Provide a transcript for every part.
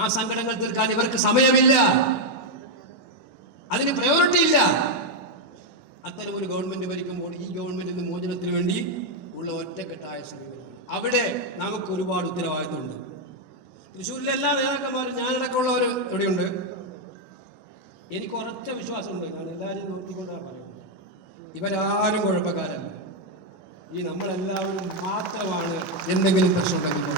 ആ സങ്കടങ്ങൾ തീർക്കാൻ ഇവർക്ക് സമയമില്ല, അതിന് പ്രയോറിറ്റി ഇല്ല. അത്തരം ഒരു ഗവൺമെന്റ് ഭരിക്കുമ്പോൾ ഈ ഗവൺമെന്റിന് മോചനത്തിന് വേണ്ടി ഉള്ള ഒറ്റക്കെട്ടായ സമീപനം, അവിടെ നമുക്ക് ഒരുപാട് ഉത്തരവാദിത്വമുണ്ട്. തൃശ്ശൂരിലെ എല്ലാ നേതാക്കന്മാരും ഞാനടക്കമുള്ളവർ എവിടെയുണ്ട്. എനിക്ക് ഉറച്ച വിശ്വാസമുണ്ട്, ഞാൻ എല്ലാവരും നോക്കിക്കൊണ്ടാണ് പറയുന്നത്, ഇവരാരും കുഴപ്പക്കാരല്ല. ഈ നമ്മളെല്ലാവരും മാത്രമാണ് എന്തെങ്കിലും പ്രശ്നമുണ്ടെങ്കിൽ.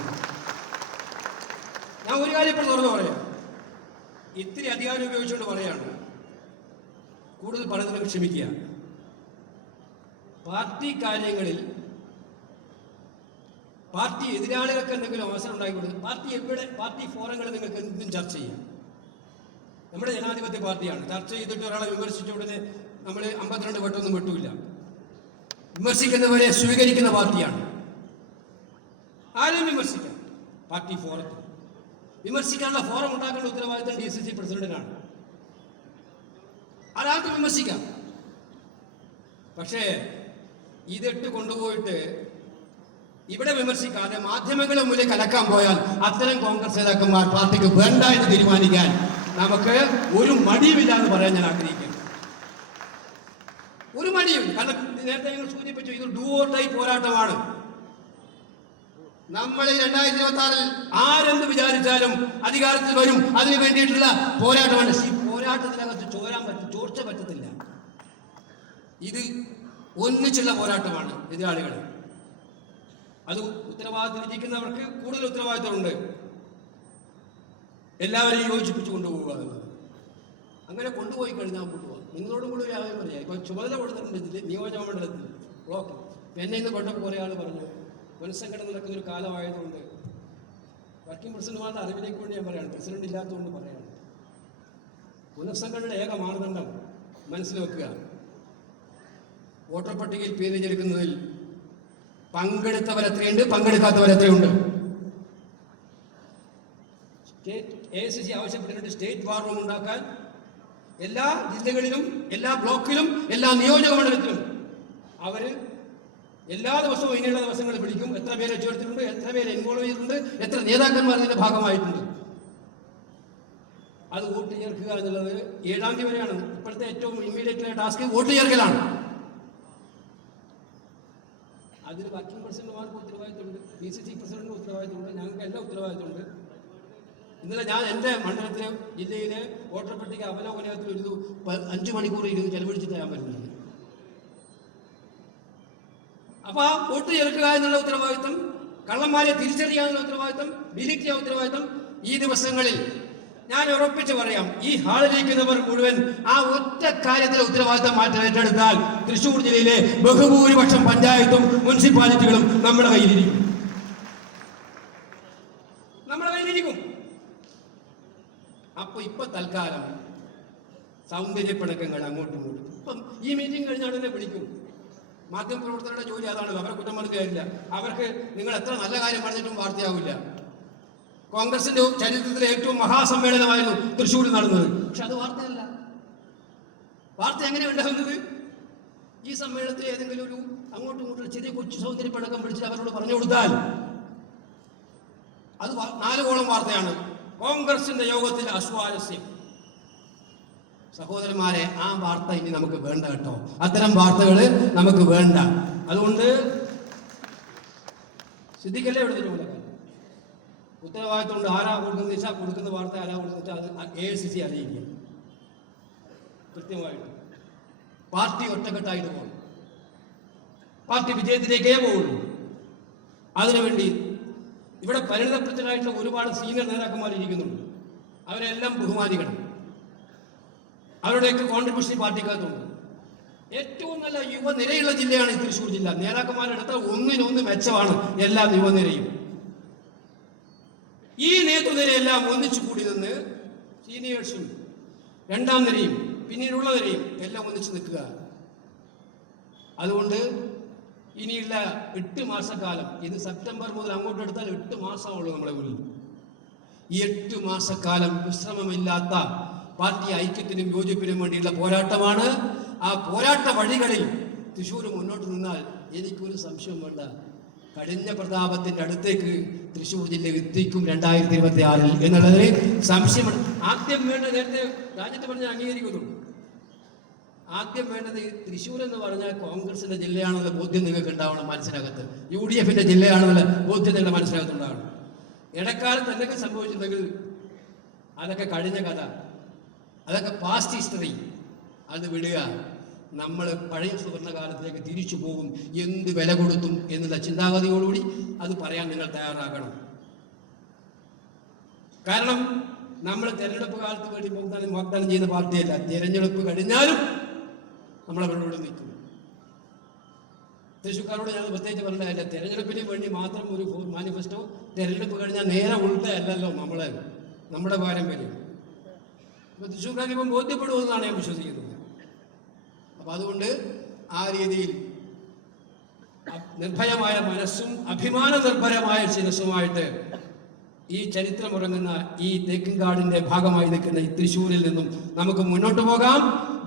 ഞാൻ ഒരു കാര്യം ഇപ്പോൾ തുറന്നു പറയാം, ഇത്തിരി അധികാരം ഉപയോഗിച്ചുകൊണ്ട് പറയാണ്, കൂടുതൽ പറയുന്നതിന് ക്ഷമിക്കുക. പാർട്ടി കാര്യങ്ങളിൽ പാർട്ടി എതിരാളികൾക്ക് എന്തെങ്കിലും അവസരം ഉണ്ടായിക്കൊടുക്കും. പാർട്ടി ഫോറങ്ങളിൽ നിങ്ങൾക്ക് എന്തും ചർച്ച ചെയ്യാം. നമ്മുടെ ജനാധിപത്യ പാർട്ടിയാണ്. ചർച്ച ചെയ്തിട്ട് ഒരാളെ വിമർശിച്ച ഉടനെ നമ്മൾ 52 വട്ടമൊന്നും വിട്ടൂല. വിമർശിക്കുന്നവരെ സ്വീകരിക്കുന്ന പാർട്ടിയാണ്. ആരെയും വിമർശിക്കാം. പാർട്ടി ഫോറത്തിൽ വിമർശിക്കാനുള്ള ഫോറം ഉണ്ടാക്കേണ്ട ഉത്തരവാദിത്തം DCC പ്രസിഡന്റിനാണ്. ആരാർക്കും വിമർശിക്കാം. പക്ഷേ ഇതിട്ട് കൊണ്ടുപോയിട്ട് ഇവിടെ വിമർശിക്കാതെ മാധ്യമങ്ങളുടെ മുന്നിൽ കലക്കാൻ പോയാൽ അത്തരം കോൺഗ്രസ് നേതാക്കന്മാർ പാർട്ടിക്ക് വേണ്ട എന്ന് തീരുമാനിക്കാൻ നമുക്ക് ഒരു മടിയുമില്ല എന്ന് പറയാൻ ഞാൻ ആഗ്രഹിക്കുന്നു. ഒരു മടിയും. കാരണം നേരത്തെ ഞങ്ങൾ സൂചിപ്പിച്ചു, ഇത് ഡു ഓർ ഡൈ പോരാട്ടമാണ്. നമ്മൾ 2026 ആരെന്ത് വിചാരിച്ചാലും അധികാരത്തിൽ വരും, അതിന് വേണ്ടിയിട്ടുള്ള പോരാട്ടമാണ്. ഈ പോരാട്ടത്തിനകത്ത് ചോർച്ച പറ്റത്തില്ല. ഇത് ഒന്നിച്ചുള്ള പോരാട്ടമാണ്. എതിരാളികൾ അത് ഉത്തരവാദിത്തത്തിലിരിക്കുന്നവർക്ക് കൂടുതൽ ഉത്തരവാദിത്തമുണ്ട്. എല്ലാവരെയും യോജിപ്പിച്ചു കൊണ്ടുപോകുക എന്നുള്ളത്. അങ്ങനെ കൊണ്ടുപോയി കഴിഞ്ഞാൽ കൊണ്ടുപോകാം. നിങ്ങളോടും കൂടി ആദ്യം പറയാം. ഇപ്പം ചുമതല കൊടുത്തിട്ടുണ്ട് നിയോജകമണ്ഡലത്തിൽ ബ്ലോക്ക്. എന്നെ ഇന്ന് കൊണ്ടപ്പോൾ കുറേ ആൾ പറഞ്ഞു, പുനഃസംഘടന നടക്കുന്നൊരു കാലമായതുകൊണ്ട് വർക്കിംഗ് പ്രസിഡന്റുമാരുടെ അറിവിലേക്ക് വേണ്ടി ഞാൻ പറയുകയാണ്, പ്രസിഡന്റ് ഇല്ലാത്തതുകൊണ്ട് പറയുകയാണ്. പുനഃസംഘടനയുടെ ഏക മാനദണ്ഡം മനസ്സിൽ വെക്കുക, വോട്ടർ പട്ടികയിൽ പേര് ചേർക്കുന്നതിൽ പങ്കെടുത്തവരെത്രയുണ്ട്, പങ്കെടുക്കാത്തവരെത്രയുണ്ട്. AICC ആവശ്യപ്പെട്ടിട്ടുണ്ട് സ്റ്റേറ്റ് വാർ റൂം ഉണ്ടാക്കാൻ എല്ലാ ജില്ലകളിലും, എല്ലാ ബ്ലോക്കിലും, എല്ലാ നിയോജക മണ്ഡലത്തിലും. അവര് എല്ലാ ദിവസവും ഇനിയുള്ള ദിവസങ്ങളിൽ വിളിക്കും. എത്ര പേരെ ചേർത്തിട്ടുണ്ട്, എത്ര പേരെ ഇൻവോൾവ് ചെയ്തിട്ടുണ്ട്, എത്ര നേതാക്കന്മാർ ഇതിന്റെ ഭാഗമായിട്ടുണ്ട്. അത് വോട്ട് ചേർക്കുക എന്നുള്ളത് 7-ാം തീയതി വരെയാണ്. ഇപ്പോഴത്തെ ഏറ്റവും ഇമ്മീഡിയറ്റ് ടാസ്ക് വോട്ട് ചേർക്കലാണ്. അതിന് വർക്കിംഗ് പ്രസിഡന്റുമാർക്ക് ഉത്തരവാദിത്തമുണ്ട്, DCC പ്രസിഡന്റിന് ഉത്തരവാദിത്തമുണ്ട്, ഞങ്ങൾക്ക് എല്ലാം ഉത്തരവാദിത്തമുണ്ട്. ഇന്നലെ ഞാൻ എൻ്റെ മണ്ഡലത്തിലെ ജില്ലയിലെ വോട്ടർ പട്ടിക അവലോകനത്തിൽ ഒരു 5 മണിക്കൂർ ഇരുന്ന് ചെലവഴിച്ചിട്ട് ഞാൻ വരുന്നത്. അപ്പൊ ആ വോട്ട് ചേർക്കുക എന്നുള്ള ഉത്തരവാദിത്തം, കള്ളന്മാരെ തിരിച്ചറിയാനുള്ള ഉത്തരവാദിത്തം, ഡിലീറ്റ് ചെയ്യാൻ ഉത്തരവാദിത്തം ഈ ദിവസങ്ങളിൽ ഞാൻ ഉറപ്പിച്ച് പറയാം, ഈ ഹാളിലിരിക്കുന്നവർ മുഴുവൻ ആ ഒറ്റ കാര്യത്തിലെ ഉത്തരവാദിത്തം മാറ്റം ഏറ്റെടുത്താൽ തൃശ്ശൂർ ജില്ലയിലെ ബഹുഭൂരിപക്ഷം പഞ്ചായത്തും മുനിസിപ്പാലിറ്റികളും നമ്മുടെ കയ്യിലിരിക്കും. നമ്മുടെ കയ്യിലിരിക്കും. അപ്പൊ ഇപ്പൊ തൽക്കാലം സൗന്ദര്യപ്പിണക്കങ്ങൾ അങ്ങോട്ടും ഇങ്ങോട്ടും. ഇപ്പം ഈ മീറ്റിംഗ് കഴിഞ്ഞാൽ ഉടനെ വിളിക്കും. മാധ്യമപ്രവർത്തകരുടെ ജോലി അതാണല്ലോ, അവരെ കുറ്റം പറഞ്ഞ കാര്യമില്ല. അവർക്ക് നിങ്ങൾ എത്ര നല്ല കാര്യം പറഞ്ഞിട്ടും വാർത്തയാവില്ല. കോൺഗ്രസിന്റെ ചരിത്രത്തിലെ ഏറ്റവും മഹാസമ്മേളനമായിരുന്നു തൃശ്ശൂരിൽ നടന്നത്. പക്ഷെ അത് വാർത്തയല്ല. വാർത്ത എങ്ങനെ ഉണ്ടാകുന്നത്? ഈ സമ്മേളനത്തിൽ ഏതെങ്കിലും ഒരു അങ്ങോട്ടും ഇങ്ങോട്ടും ചെറിയ കൊച്ചു സൗന്ദര്യപ്പടക്കം പിടിച്ചിട്ട് അവരോട് പറഞ്ഞു കൊടുത്താൽ അത് 4 കോളം വാർത്തയാണ്. കോൺഗ്രസിന്റെ യോഗത്തിൽ അസ്വാരസ്യം. സഹോദരന്മാരെ, ആ വാർത്ത ഇനി നമുക്ക് വേണ്ട കേട്ടോ. അത്തരം വാർത്തകൾ നമുക്ക് വേണ്ട. അതുകൊണ്ട് സിദ്ദിഖല്ലേ ഇവിടെ ചുമതല, ഉത്തരവാദിത്തമുണ്ട്. ആരാ കൊടുക്കുന്ന കൊടുക്കുന്ന വാർത്ത ആരാ കൊടുത്തിട്ട് അത് AICC അറിയിക്കുക കൃത്യമായിട്ട്. പാർട്ടി ഒറ്റക്കെട്ടായിട്ട് പോകണം. പാർട്ടി വിജയത്തിലേക്കേ പോകുള്ളൂ. അതിനുവേണ്ടി ഇവിടെ പരിണിതപ്രജ്ഞരായിട്ടുള്ള ഒരുപാട് സീനിയർ നേതാക്കന്മാർ ഇരിക്കുന്നുണ്ട്. അവരെല്ലാം ബഹുമാനിക്കണം. അവരുടെയൊക്കെ കോൺട്രിബ്യൂഷൻ പാർട്ടിക്കകത്തുണ്ട്. ഏറ്റവും നല്ല യുവനിരയുള്ള ജില്ലയാണ് ഈ തൃശ്ശൂർ ജില്ല. നേതാക്കന്മാരെടുത്ത ഒന്നിനൊന്ന് മെച്ചമാണ് എല്ലാ യുവനിരയും. ഈ നേതൃനിരയെല്ലാം ഒന്നിച്ചു കൂടി നിന്ന് സീനിയേഴ്സും 2ാം നിരയും പിന്നീടുള്ള നിരയും എല്ലാം ഒന്നിച്ചു നിൽക്കുക. അതുകൊണ്ട് ഇനിയുള്ള 8 മാസക്കാലം, ഇത് സെപ്റ്റംബർ മുതൽ അങ്ങോട്ട് എടുത്താൽ 8 മാസമുള്ളൂ നമ്മുടെ മുന്നിൽ. ഈ 8 മാസക്കാലം വിശ്രമമില്ലാത്ത പാർട്ടി ഐക്യത്തിനും യോജിപ്പിനും വേണ്ടിയുള്ള പോരാട്ടമാണ്. ആ പോരാട്ട വഴികളിൽ തൃശ്ശൂർ മുന്നോട്ട് നിന്നാൽ എനിക്കൊരു സംശയം വേണ്ട, കടിഞ്ഞ പ്രതാപത്തിന്റെ അടുത്തേക്ക് തൃശ്ശൂർ ജില്ല എത്തിക്കും 2026 എന്നുള്ളതിന് സംശയമാണ്. ആദ്യം വേണ്ടത്, നേരത്തെ രാജ്യത്ത് പറഞ്ഞാൽ അംഗീകരിക്കുന്നുണ്ട്, ആദ്യം വേണ്ടത് തൃശ്ശൂർ എന്ന് പറഞ്ഞാൽ കോൺഗ്രസിന്റെ ജില്ലയാണെന്നുള്ള ബോധ്യം നിങ്ങൾക്ക് ഉണ്ടാവണം മനസ്സിനകത്ത്, UDF ജില്ലയാണെന്നുള്ള ബോധ്യം നിങ്ങളുടെ മനസ്സിനകത്ത് ഉണ്ടാവണം. ഇടക്കാലത്ത് എന്തൊക്കെ സംഭവിച്ചിട്ടുണ്ടെങ്കിൽ അതൊക്കെ കഴിഞ്ഞ കഥ, അതൊക്കെ പാസ്റ്റ് ഹിസ്റ്ററി, അത് വിടുക. നമ്മൾ പഴയ സുവർണകാലത്തിലേക്ക് തിരിച്ചു പോകും, എന്ത് വില കൊടുത്തും എന്നുള്ള ചിന്താഗതിയോടുകൂടി അത് പറയാൻ നിങ്ങൾ തയ്യാറാകണം. കാരണം നമ്മൾ തെരഞ്ഞെടുപ്പ് കാലത്ത് വേണ്ടി വാഗ്ദാനം ചെയ്യുന്ന പാർട്ടിയല്ല. തെരഞ്ഞെടുപ്പ് കഴിഞ്ഞാലും നമ്മളവരോട് നിൽക്കും. തൃശ്ശൂർക്കാരോട് ഞാൻ പ്രത്യേകിച്ച് പറഞ്ഞതല്ല, തെരഞ്ഞെടുപ്പിന് വേണ്ടി മാത്രം ഒരു മാനിഫെസ്റ്റോ, തെരഞ്ഞെടുപ്പ് കഴിഞ്ഞാൽ നേരെ ഉൾട്ടയല്ലല്ലോ നമ്മുടെ പാരമ്പര്യം. അപ്പൊ തൃശ്ശൂർക്കാർക്ക് ഇപ്പം ബോധ്യപ്പെടുമെന്നാണ് ഞാൻ വിശ്വസിക്കുന്നത്. അപ്പൊ അതുകൊണ്ട് ആ രീതിയിൽ നിർഭയമായ മനസ്സും അഭിമാന നിർഭരമായ ശിരസ്സുമായിട്ട് ഈ ചരിത്രമുറങ്ങുന്ന ഈ തേക്കിൻകാടിന്റെ ഭാഗമായി നിൽക്കുന്ന ഈ തൃശ്ശൂരിൽ നിന്നും നമുക്ക് മുന്നോട്ട് പോകാം,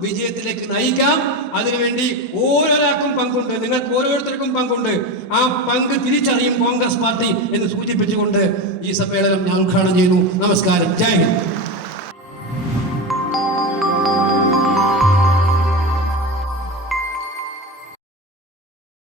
വിജയത്തിലേക്ക് നയിക്കാം. അതിനുവേണ്ടി ഓരോരാൾക്കും പങ്കുണ്ട്, നിങ്ങൾക്ക് ഓരോരുത്തർക്കും പങ്കുണ്ട്. ആ പങ്ക് തിരിച്ചറിയും കോൺഗ്രസ് പാർട്ടി എന്ന് സൂചിപ്പിച്ചുകൊണ്ട് ഈ സമ്മേളനം ഞാൻ ഉദ്ഘാടനം ചെയ്യുന്നു. നമസ്കാരം. ജയ് ഹിന്ദ്.